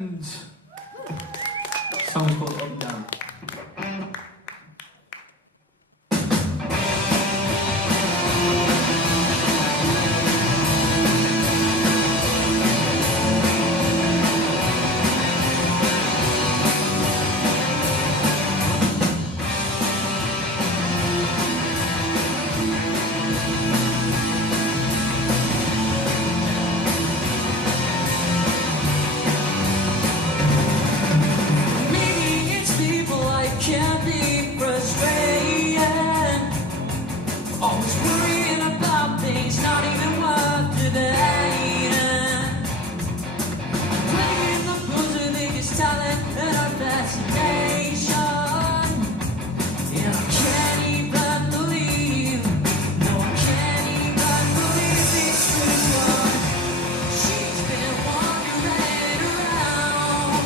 And song's called Up and Down. Can't be frustrated. Always worrying about things not even worth debating. Playing the fools who think it's talent and our fascination. And I can't even believe, no, I can't even believe it's true. She's been wandering around.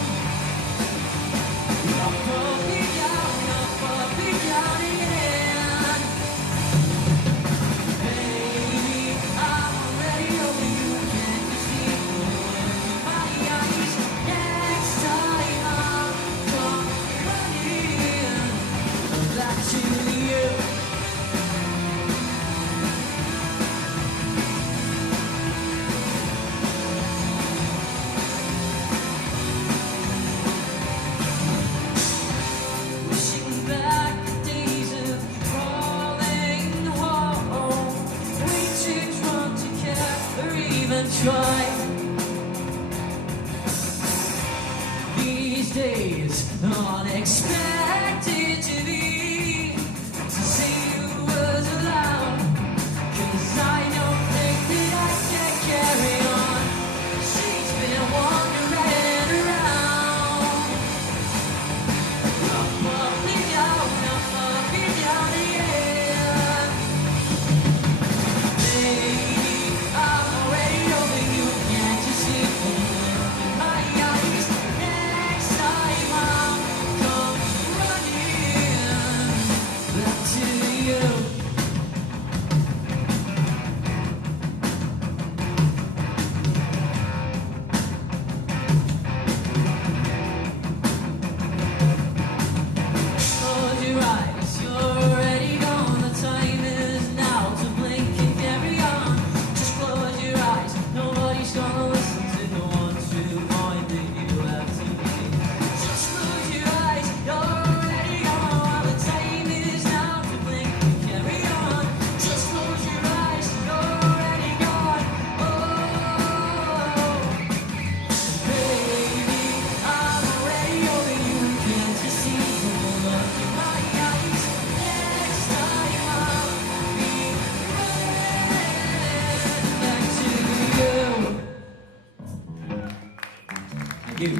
Try these days, unexpected to be to say you was allowed, 'cause I don't think that I can carry on. She's been wandering around, up and down, yeah. Baby, I'm already over you, can't you see from my eyes? Next time I'll come running back to you. Close your eyes, you're already gone. The time is now to blink and carry on. Just close your eyes, nobody's gonna listen to the ones who point that you have to be. Just close your eyes, you're already gone. The time is now to blink and carry on. Just close your eyes, you're already gone. Oh, baby, I'm already over you. Can't you see from the look in my eyes? Next time I'll be running back to you. Thank you.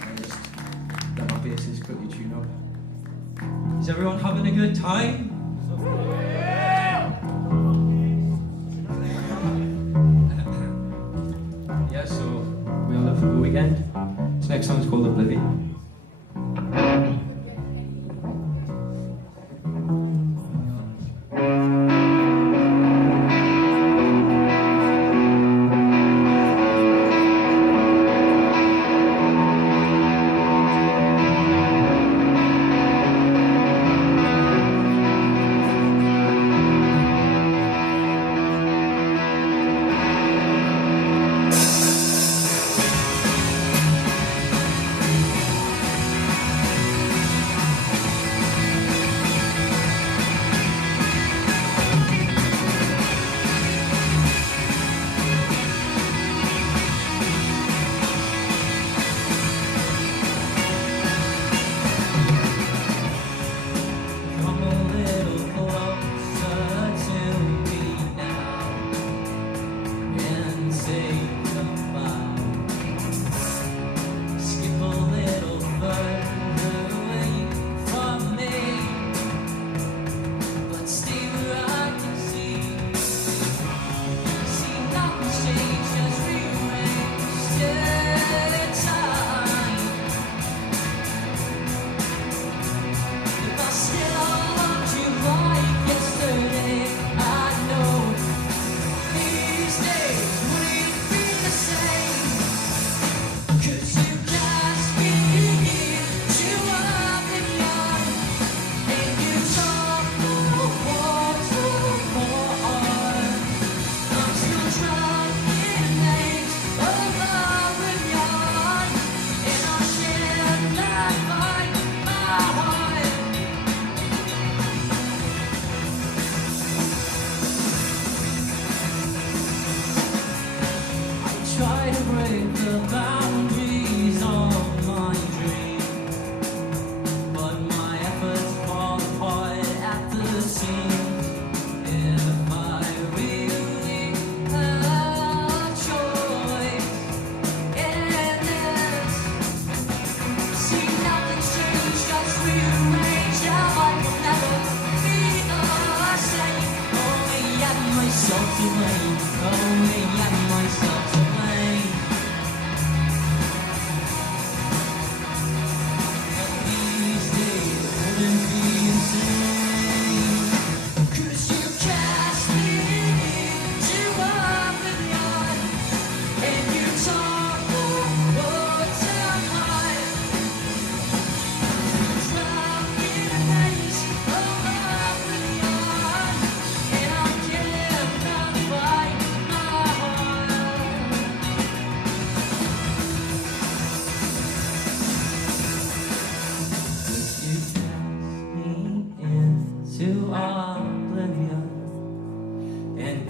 I just let my basses quickly tune up. Is everyone having a good time? Yeah, so we all live for the weekend. This next song's called Oblivion.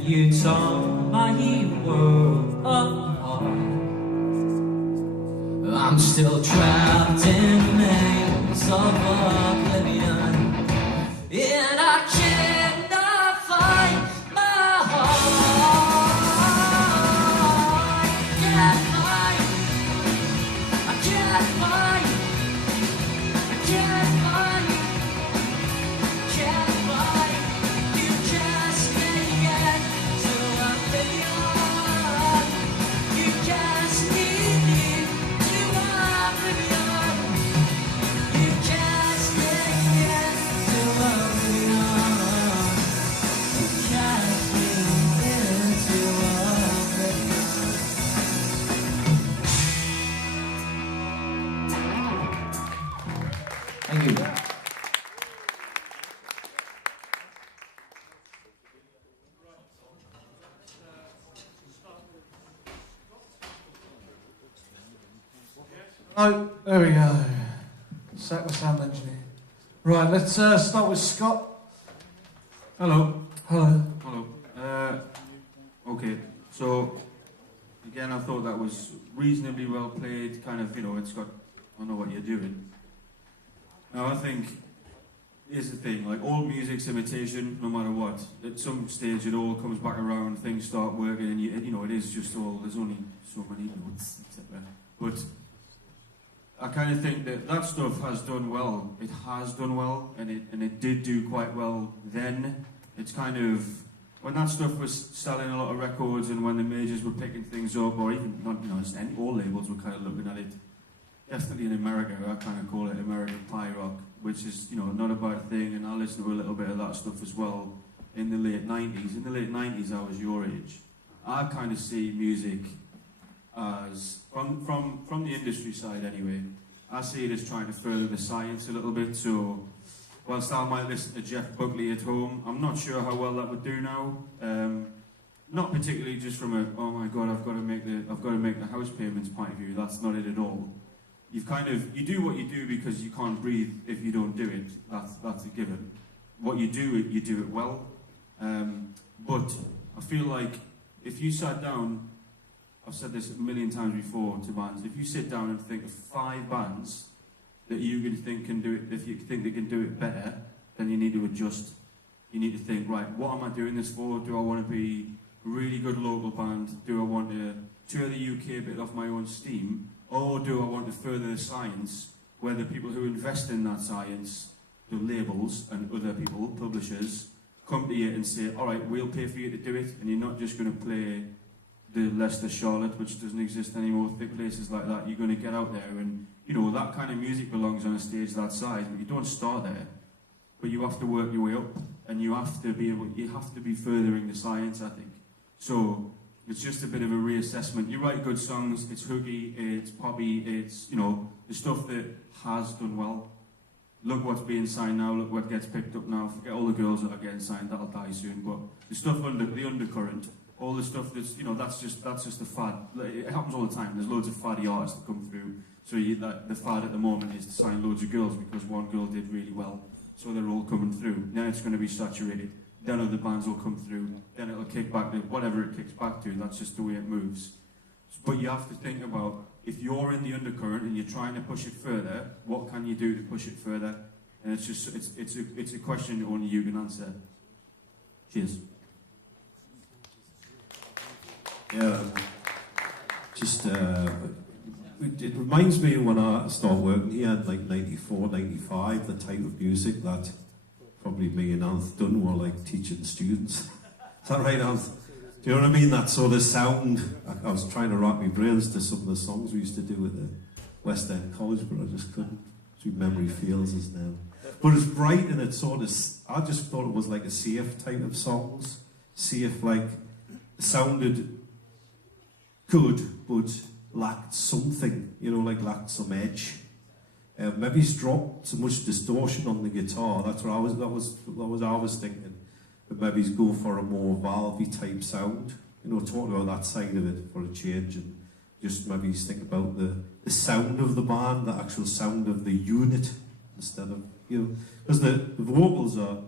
you taught my world. I'm still trapped in the maze of oblivion, and I cannot find my heart. Can't find, I can't find, I can't find, can't find. You can't stay yet till I'm beyond. You can't sneak in to oblivion. You can't stay yet till I'm beyond. You can't sneak into oblivion. Thank you. Oh, there we go. Sack the sound engineer. Right, let's start with Scott. Hello. Hello. Hello. Okay, so again, I thought that was reasonably well played. Kind of, it's got, I know what you're doing. Now, I think, here's the thing, like all music's imitation, no matter what. At some stage, it all comes back around, things start working, and it is just all, there's only so many notes, etc. But I kind of think that stuff has done well. It has done well, and it did do quite well then. It's kind of, when that stuff was selling a lot of records, and when the majors were picking things up, or even not, all labels were kind of looking at it. Definitely in America, I kind of call it American pie rock, which is not a bad thing. And I listened to a little bit of that stuff as well in the late '90s. In the late '90s, I was your age. I kind of see music as, from the industry side anyway, I see it as trying to further the science a little bit. So whilst I might listen to Jeff Buckley at home, I'm not sure how well that would do now. Not particularly just from a, oh my god, I've got to make the house payments point of view. That's not it at all. You do what you do because you can't breathe if you don't do it. That's a given. What you do it well. But I feel like if you sat down, I've said this a million times before to bands, if you sit down and think of 5 bands that you think can do it, if you think they can do it better, then you need to adjust. You need to think, right, what am I doing this for? Do I want to be a really good local band? Do I want to tour the UK a bit off my own steam? Or do I want to further the science, where the people who invest in that science, the labels and other people, publishers, come to you and say, all right, we'll pay for you to do it, and you're not just going to play the Leicester Charlotte, which doesn't exist anymore, places like that. You're going to get out there, and that kind of music belongs on a stage that size, but you don't start there. But you have to work your way up, and you have to be furthering the science, I think. So it's just a bit of a reassessment. You write good songs, it's hooky, it's poppy, it's, the stuff that has done well. Look what's being signed now, look what gets picked up now. Forget all the girls that are getting signed, that'll die soon. But the stuff the undercurrent, all the stuff that's, that's just a fad. It happens all the time. There's loads of faddy artists that come through. So the fad at the moment is to sign loads of girls because one girl did really well. So they're all coming through. Now it's going to be saturated. Then other bands will come through, then it'll kick back to whatever it kicks back to. That's just the way it moves. But you have to think about, if you're in the undercurrent and you're trying to push it further, what can you do to push it further? And it's a question only you can answer. Cheers. Yeah, it reminds me when I started working here in like 94, 95, the type of music that probably me and Anth done were like teaching students. Is that right, Anth? Do you know what I mean? That sort of sound. I was trying to wrap my brains to some of the songs we used to do at the West End College, but I just couldn't. That's what memory feels as now. But it's bright and it's sort of, I just thought it was like a safe type of songs. Safe, like, sounded good, but lacked something, lacked some edge. Maybe he's dropped so much distortion on the guitar. That's what I was thinking. But maybe he's go for a more valvey type sound. Talk about that side of it for a change, and just maybe he's thinking about the sound of the band, the actual sound of the unit, instead of because the vocals are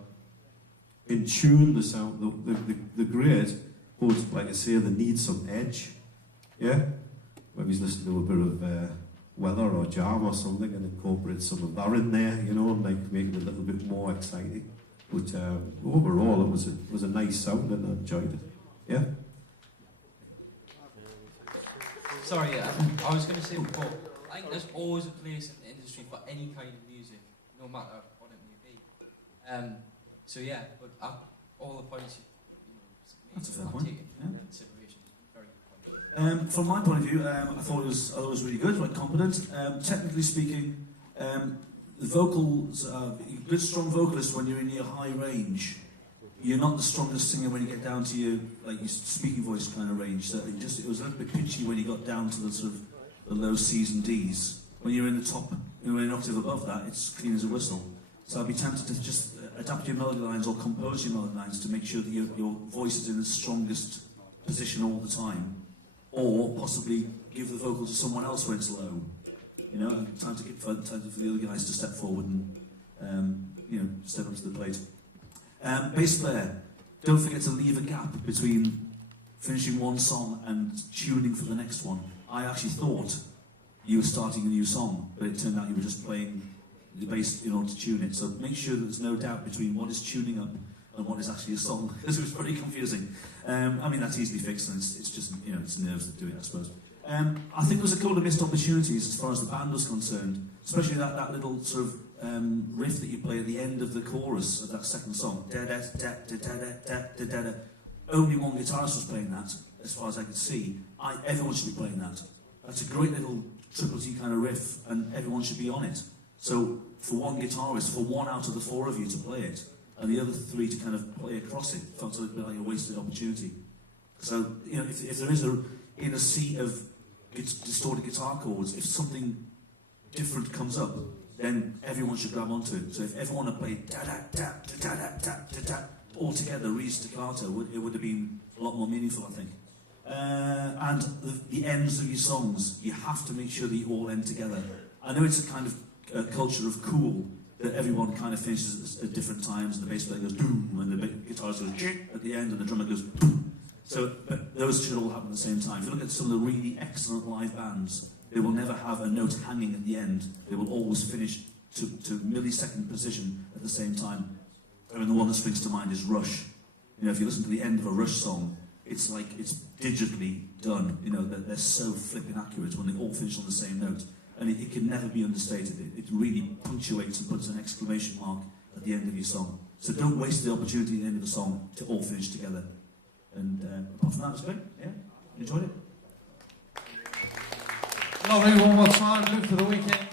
in tune, the sound, the great, But like I say, they need some edge. Yeah? Maybe he's listening to a bit of Weather or Jam or something and incorporate some of that in there, you know, and like make it a little bit more exciting. But overall, it was a nice sound and I enjoyed it. Yeah? Sorry, I was going to say before, I think there's always a place in the industry for any kind of music, no matter what it may be. So yeah, but all the points you know, That's a fair I'll point. take it Yeah. into consideration. Very good point. From my point of view, I thought it was really good, like competent. Technically speaking, the vocals, good strong vocalist when you're in your high range. You're not the strongest singer when you get down to your speaking voice kind of range. So it was a little bit pitchy when you got down to the sort of the low C's and D's. When you're in the top, when you're an octave above that, it's clean as a whistle. So I'd be tempted to just adapt your melody lines or compose your melody lines to make sure that your voice is in the strongest position all the time, or possibly give the vocal to someone else when it's low. You know, and time for the other guys to step forward and step up to the plate. Bass player, don't forget to leave a gap between finishing one song and tuning for the next one. I actually thought you were starting a new song, but it turned out you were just playing the bass in order to tune it. So make sure that there's no doubt between what is tuning up and what is actually a song, because it was very confusing. I mean, that's easily fixed, and it's just, it's nerves that do it, I suppose. I think there was a couple of missed opportunities as far as the band was concerned, especially that little sort of riff that you play at the end of the chorus of that second song. Only one guitarist was playing that, as far as I could see. Everyone should be playing that. That's a great little triple T kind of riff, and everyone should be on it. So for one guitarist, for one out of the four of you to play it, and the other three to kind of play across it, felt a little bit like a wasted opportunity. So, if there is in a sea of distorted guitar chords, if something different comes up, then everyone should grab onto it. So if everyone had played da-da-da-da-da-da-da-da all together, re staccato, it would have been a lot more meaningful, I think. And the ends of your songs, you have to make sure that you all end together. I know it's a kind of culture of cool, that everyone kind of finishes at different times, and the bass player goes boom, and the guitarist goes at the end, and the drummer goes boom. So, but those should all happen at the same time. If you look at some of the really excellent live bands, they will never have a note hanging at the end. They will always finish to millisecond precision at the same time. And the one that springs to mind is Rush. If you listen to the end of a Rush song, it's like it's digitally done. They're so flipping accurate when they all finish on the same note. And it can never be understated. It really punctuates and puts an exclamation mark at the end of your song. So don't waste the opportunity at the end of a song to all finish together. And apart from that, it was great. Yeah, enjoyed it. Lovely, one more time. Look for the weekend.